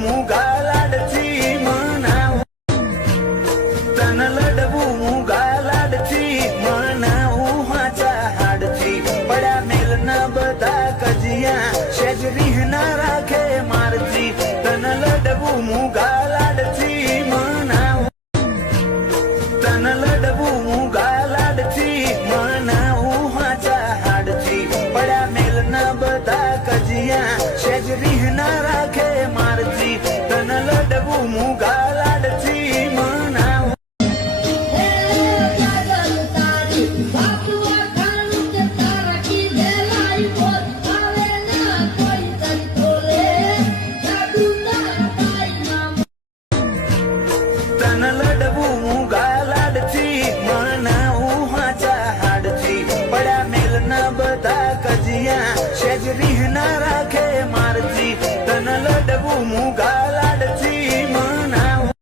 મૂગા લાડથી મનાવું, તન લડવું મૂગા લાડથી મનાવું હાચા હાડથી, પડ્યા મેલના બધા કજિયા સેજ રીહ ના રાખે મારથી, તન લડવું મૂગા લાડથી મનાવું, તન લડવું મૂગા લાડથી મનાવું હાચા હાડથી, પડ્યા મેલના બધા કજિયા સેજ રીહ ના રાખે મારથી, તન લડવું મૂગા લાડથી મનાવું. તન લડવું મૂગા લાડથી મનાવું હાચા હાડથી, પડ્યા મેલના બધા કજિયા સેજ રીહ ના રાખે મારથી, તન લડવું મૂગા લાડથી મનાવું,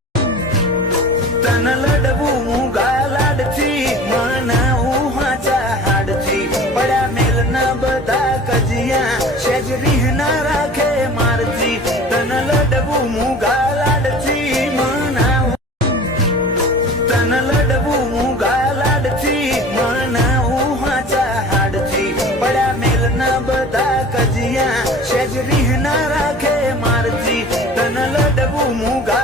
તન લડવું મૂગા લાડથી મનાવું હાચા હાડથી, પડ્યા મેલના બધા કજિયા સેજ રીહ ના રાખે મારથી, તન લડવું મૂગા લાડથી મનાવું, તન લડવું મૂગા લાડથી મનાવું હાચા હાડથી, પડ્યા મેલના બધા કજિયા સેજ રીહ ના રાખે મારથી, તન લડવું મૂગા